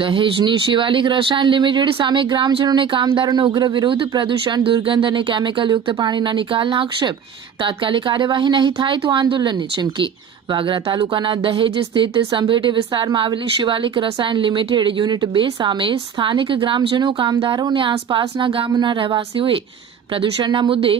દહેજની શિવાલિક રસાયણ લિમિટેડ સામે ગ્રામજનોને કામદારોનો ઉગ્ર વિરોધ. પ્રદૂષણ, દુર્ગંધ અને કેમિકલયુક્ત પાણીના નિકાલના આક્ષેપ. તાત્કાલિક કાર્યવાહી નહીં થાય તો આંદોલનની ચીમકી. વાગરા તાલુકાના દહેજ સ્થિત સંભેટી વિસ્તારમાં આવેલી શિવાલિક રસાયણ લિમિટેડ યુનિટ 2 સામે સ્થાનિક ગ્રામજનો, કામદારો અને આસપાસના ગામના રહેવાસીઓએ પ્રદૂષણના મુદ્દે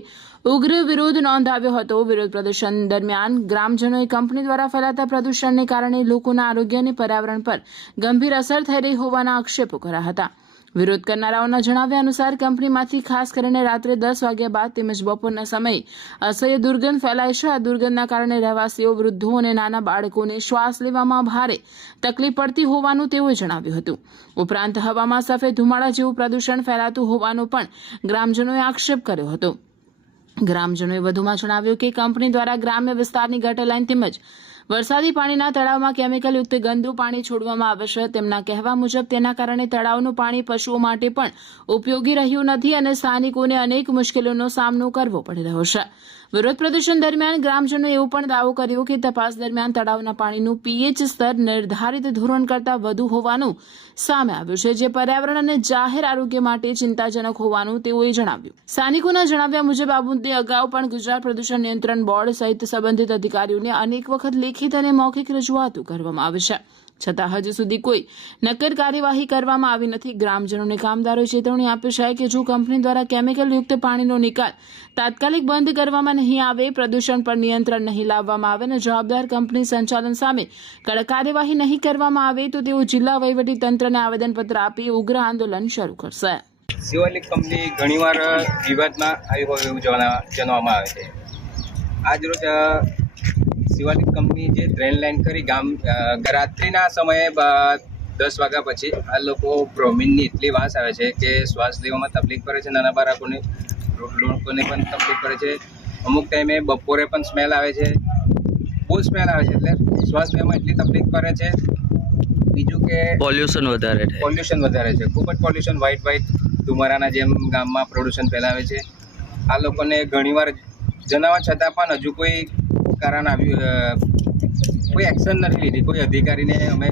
ઉગ્ર વિરોધ નોંધાવ્યો હતો. વિરોધ પ્રદર્શન દરમિયાન ગ્રામજનોએ કંપની દ્વારા ફેલાતા પ્રદૂષણને કારણે લોકોના આરોગ્ય અને પર્યાવરણ પર ગંભીર અસર થઈ રહી હોવાના આક્ષેપો કર્યા હતા. વિરોધ કરનારાઓના જણાવ્યા અનુસાર કંપનીમાંથી ખાસ કરીને રાત્રે 10 વાગ્યા બાદ તેમજ બપોરના સમયે અસહ્ય દુર્ગંધ ફેલાય છે. આ દુર્ગંધના કારણે રહેવાસીઓ, વૃદ્ધો અને નાના બાળકોને શ્વાસ લેવામાં ભારે તકલીફ પડતી હોવાનું તેઓએ જણાવ્યું હતું. ઉપરાંત હવામાં સફેદ ધુમાડા જેવું પ્રદૂષણ ફેલાતું હોવાનો પણ ગ્રામજનોએ આક્ષેપ કર્યો હતો. ગ્રામજનોએ વધુમાં જણાવ્યું કે કંપની દ્વારા ગ્રામ્ય વિસ્તારની ગટર લાઇન તેમજ વરસાદી પાણીના તળાવમાં કેમિકલયુક્ત ગંદુ પાણી છોડવામાં આવે છે. તેમના કહેવા મુજબ તેના કારણે તળાવનું પાણી પશુઓ માટે પણ ઉપયોગી રહ્યું નથી અને સ્થાનિકોને અનેક મુશ્કેલીઓનો સામનો કરવો પડી રહ્યો છે. વિરોધ પ્રદર્શન દરમિયાન ગ્રામજનોએ એવો પણ દાવો કર્યો કે તપાસ દરમિયાન તળાવના પાણીનું પીએચ સ્તર નિર્ધારિત ધોરણ કરતાં વધુ હોવાનું સામે આવ્યું છે, જે પર્યાવરણ અને જાહેર આરોગ્ય માટે ચિંતાજનક હોવાનું તેઓએ જણાવ્યું. સ્થાનિકોના જણાવ્યા મુજબ આ મુદ્દે અગાઉ પણ ગુજરાત પ્રદૂષણ નિયંત્રણ બોર્ડ સહિત સંબંધિત અધિકારીઓને અનેક વખત લેખિત અને મૌખિક રજૂઆતો કરવામાં આવી છે, છતાં હજુ સુધી કોઈ નક્કર કાર્યવાહી કરવામાં આવી નથી. ગ્રામજનોને કામદારોએ ચેતવણી આપી છે કે જો કંપની દ્વારા કેમિકલયુક્ત પાણીનો નિકાલ તાત્કાલિક બંધ કરવામાં નહીં આવે, પ્રદૂષણ પર નિયંત્રણ નહીં લાવવામાં આવે અને જવાબદાર કંપની સંચાલન સામે કડક કાર્યવાહી નહીં કરવામાં આવે તો તેઓ જિલ્લા વહીવટી તંત્રને આવેદનપત્ર આપી ઉગ્ર આંદોલન શરૂ કરશે. શિવાલિક કંપની ઘણીવાર વિવાદમાં આવી હોય એવું જણાવવામાં આવે છે. આજરોજ શિવાલિક કંપની જે ડ્રેન લાઇન કરી રાત્રિના સમયે 10 વાગ્યા પછી આ લોકો બ્રોમિનની એટલી વાસ આવે છે કે શ્વાસ લેવામાં તકલીફ પડે છે. નાના બાળકોને પણ તકલીફ પડે છે. અમુક ટાઈમે બપોરે પણ સ્મેલ આવે છે, બહુ સ્મેલ આવે છે, એટલે શ્વાસ લેવામાં એટલી તકલીફ પડે છે. બીજું કે પોલ્યુશન વધારે છે, ખૂબ જ પોલ્યુશન, વ્હાઇટ ધુમારાના જેમ ગામમાં પ્રદૂષણ ફેલાવે છે. આ લોકોને ઘણીવાર જણાવવા છતાં પણ હજુ કોઈ કારણ આવ્યું, કોઈ એક્શન નથી લીધી. કોઈ અધિકારીને અમે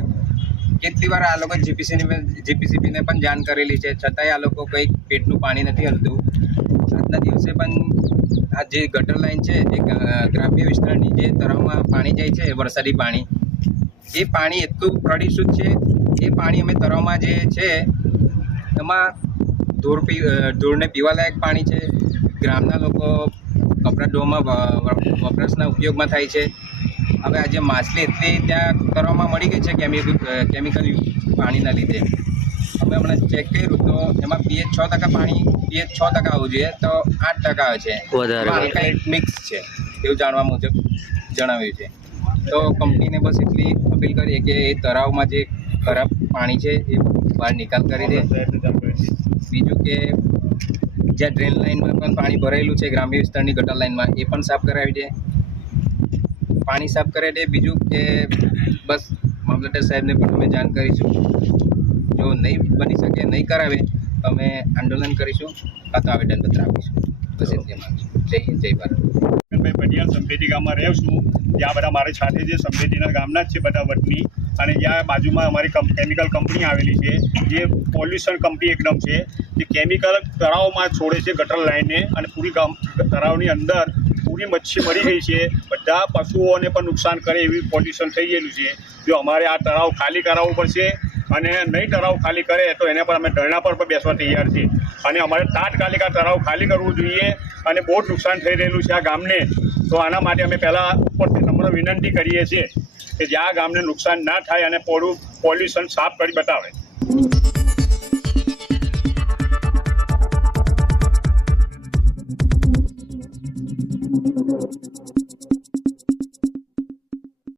કેટલી વાર આ લોકો જીપીસીબીને પણ જાણ કરેલી છે, છતાંય આ લોકો કંઈ પેટનું પાણી નથી હલતું. આજના દિવસે પણ આ જે ગટર લાઇન છે, જે ગ્રામ્ય વિસ્તારની જે તળાવમાં પાણી જાય છે, વરસાદી પાણી, એ પાણી એટલું પ્રદૂષિત છે. એ પાણી અમે તળાવમાં જે છે એમાં ધૂળને પીવાલાયક પાણી છે. ગ્રામના લોકો કપડાં ધોવામાં વપરાશના ઉપયોગમાં થાય છે. હવે આજે માછલી એટલી ત્યાં તળાવમાં મળી ગઈ છે કેમિકલ પાણીના લીધે. અમે હમણાં ચેક કર્યું તો એમાં પીએચ 6% પાણી, પીએચ 6% આવવું જોઈએ તો 8% આવે છે, કંઈક મિક્સ છે એવું જાણવા મુજબ જણાવ્યું છે. તો કંપનીને બસ એટલી અપીલ કરીએ કે એ તળાવમાં જે ખરાબ પાણી છે એ બહાર નિકાલ કરી દે. બીજું કે જ્યાં ડ્રેન લાઇનમાં પણ પાણી ભરાયેલું છે ગ્રામ્ય વિસ્તારની ગટર લાઇનમાં, એ પણ સાફ કરાવી દે, પાણી સાફ કરાવી દે. બીજું કે બસ મામલતદાર સાહેબને પણ અમે જાણ કરીશું. જો નહીં બની શકે, નહીં કરાવે તો અમે આંદોલન કરીશું, કાં તો આવેદનપત્ર આપીશું. બસ એટલી માંગ છે. જય હિન્દ, જય ભારત. પટિયાલ સંભેટી ગામમાં રહું છું. ત્યાં બધા મારી સાથે જે સંભેટીના ગામના જ છે બધા વતની, અને જ્યાં બાજુમાં અમારી કેમિકલ કંપની આવેલી છે, જે પોલ્યુશન કંપની એકદમ છે. જે કેમિકલ તળાવમાં છોડે છે ગટર લાઇનને, અને પૂરી તળાવની અંદર પૂરી મચ્છી મરી ગઈ છે. બધા પશુઓને પણ નુકસાન કરે એવી પોલ્યુશન થઈ ગયેલું છે. જો અમારે આ તળાવ ખાલી કરાવવું પડશે, અને નહીં તળાવ ખાલી કરે તો એના પર અમે ધરણા પર પણ બેસવા તૈયાર છીએ. અને અમારે તાત્કાલિક આ તળાવ ખાલી કરવું જોઈએ, અને બહુ જ નુકસાન થઈ રહેલું છે આ ગામને. તો આના માટે અમે પહેલાં ઉપરથી નમ્ર વિનંતી કરીએ છીએ કે જ્યાં ગામને નુકસાન ના થાય અને પોલ્યુશન સાફ કરી બતાવે.